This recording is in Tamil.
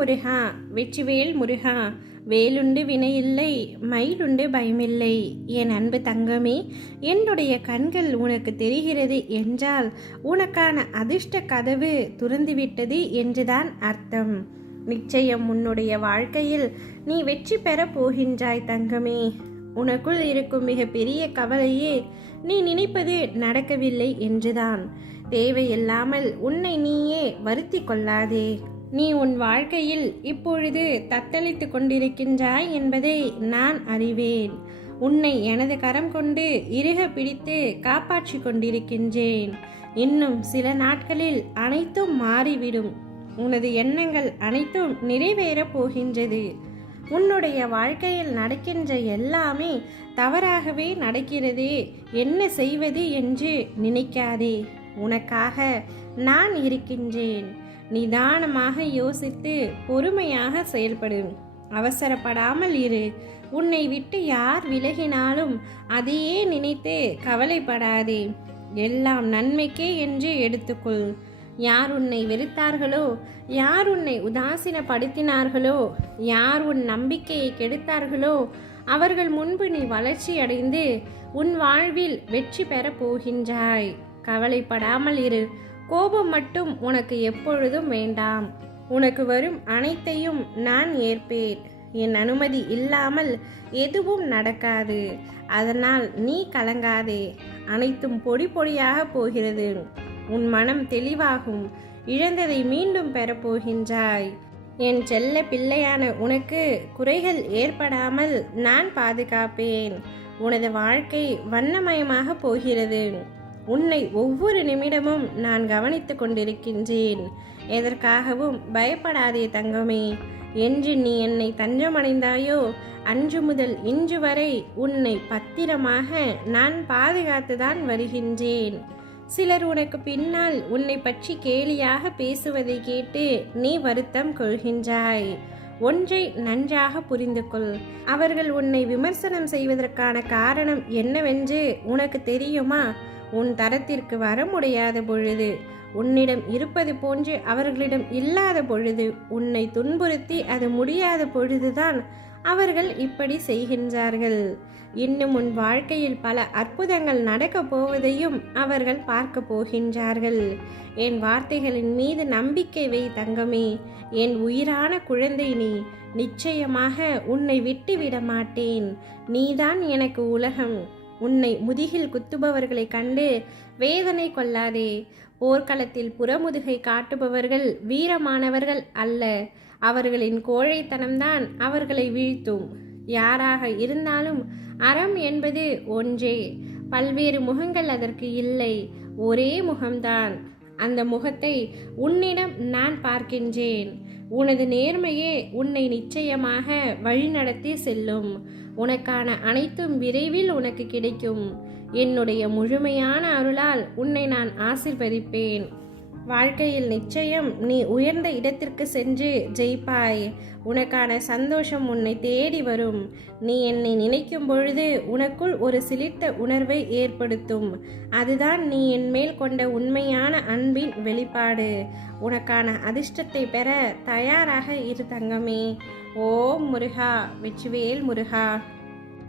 முருகா, வெற்றிவேல் முருகா, வேலுண்டு வினையில்லை, மயிலுண்டு பயமில்லை. என் அன்பு தங்கமே, என்னுடைய கண்கள் உனக்கு தெரிகிறது என்றால் உனக்கான அதிர்ஷ்ட கதவு துறந்துவிட்டது என்றுதான் அர்த்தம். நிச்சயம் உன்னுடைய வாழ்க்கையில் நீ வெற்றி பெறப் போகின்றாய் தங்கமே. உனக்குள் இருக்கும் மிக பெரிய கவலையே நீ நினைப்பது நடக்கவில்லை என்றுதான். தேவையில்லாமல் உன்னை நீயே வருத்தி கொள்ளாதே. நீ உன் வாழ்க்கையில் இப்பொழுது தத்தளித்து கொண்டிருக்கின்றாய் என்பதை நான் அறிவேன். உன்னை எனது கரம் கொண்டு இறுக பிடித்து காப்பாற்றி கொண்டிருக்கின்றேன். இன்னும் சில நாட்களில் அனைத்தும் மாறிவிடும். உனது எண்ணங்கள் அனைத்தும் நிறைவேறப் போகின்றது. உன்னுடைய வாழ்க்கையில் நடக்கின்ற எல்லாமே தவறாகவே நடக்கிறதே, என்ன செய்வது என்று நினைக்காதே. உனக்காக நான் இருக்கின்றேன். நிதானமாக யோசித்து பொறுமையாக செயல்படும். அவசரப்படாமல் இரு. உன்னை விட்டு யார் விலகினாலும் அதையே நினைத்து கவலைப்படாதே. எல்லாம் நன்மைக்கே என்று எடுத்துக்கொள். யார் உன்னை வெறுத்தார்களோ, யார் உன்னை உதாசீனப்படுத்தினார்களோ, யார் உன் நம்பிக்கையை கெடுத்தார்களோ, அவர்கள் முன்பு நீ வளர்ச்சி அடைந்து உன் வாழ்வில் வெற்றி பெறப் போகின்றாய். கவலைப்படாமல் இரு. கோபம் மட்டும் உனக்கு எப்பொழுதும் வேண்டாம். உனக்கு வரும் அனைத்தையும் நான் ஏற்பேன். என் அனுமதி இல்லாமல் எதுவும் நடக்காது. அதனால் நீ கலங்காதே. அனைத்தும் பொடி பொடியாக போகிறது. உன் மனம் தெளிவாகும். இழந்ததை மீண்டும் பெறப்போகின்றாய். என் செல்ல பிள்ளையான உனக்கு குறைகள் ஏற்படாமல் நான் பாதுகாப்பேன். உனது வாழ்க்கை வண்ணமயமாக போகிறது. உன்னை ஒவ்வொரு நிமிடமும் நான் கவனித்து கொண்டிருக்கின்றேன். எதற்காகவும் பயப்படாதே தங்கமே. என்று நீ என்னை தஞ்சமடைந்தாயோ அன்று முதல் இன்று வரை உன்னை பத்திரமாக நான் பாதுகாத்துதான் வருகின்றேன். சிலர் உனக்கு பின்னால் உன்னை பற்றி கேலியாக பேசுவதை கேட்டு நீ வருத்தம் கொள்கின்றாய். ஒன்றை நன்றாக புரிந்து கொள். அவர்கள் உன்னை விமர்சனம் செய்வதற்கான காரணம் என்னவென்று உனக்கு தெரியுமா? உன் தரத்திற்கு வர முடியாத பொழுது, உன்னிடம் இருப்பது போன்று அவர்களிடம் இல்லாத பொழுது, உன்னை துன்புறுத்தி அது முடியாத பொழுதுதான் அவர்கள் இப்படி செய்கின்றார்கள். இன்னும் உன் வாழ்க்கையில் பல அற்புதங்கள் நடக்கப் போவதையும் அவர்கள் பார்க்க போகின்றார்கள். என் வார்த்தைகளின் மீது நம்பிக்கை வை தங்கமே. என் உயிரான குழந்தை நீ. நிச்சயமாக உன்னை விட்டுவிட மாட்டேன். நீதான் எனக்கு உலகம். உன்னை முதுகில் குத்துபவர்களை கண்டு வேதனை கொள்ளாதே. போர்க்களத்தில் புறமுதுகை காட்டுபவர்கள் வீரமானவர்கள் அல்ல. அவர்களின் கோழைத்தனம்தான் அவர்களை வீழ்த்தும். யாராக இருந்தாலும் அறம் என்பது ஒன்றே. பல்வேறு முகங்கள் அதற்கு இல்லை. ஒரே முகம்தான். அந்த முகத்தை உன்னிடம் நான் பார்க்கின்றேன். உனது நேர்மையே உன்னை நிச்சயமாக வழிநடத்தி செல்லும். உனக்கான அனைத்தும் விரைவில் உனக்கு கிடைக்கும். என்னுடைய முழுமையான அருளால் உன்னை நான் ஆசீர்வதிப்பேன். வாழ்க்கையில் நிச்சயம் நீ உயர்ந்த இடத்திற்கு சென்று ஜெயிப்பாய். உனக்கான சந்தோஷம் உன்னை தேடி வரும். நீ என்னை நினைக்கும் பொழுது உனக்குள் ஒரு சிலிர்த்த உணர்வை ஏற்படுத்தும். அதுதான் நீ என் மேல் கொண்ட உண்மையான அன்பின் வெளிப்பாடு. உனக்கான அதிர்ஷ்டத்தை பெற தயாராக இரு தங்கமே. ஓம் முருகா, வெற்றிவேல் முருகா.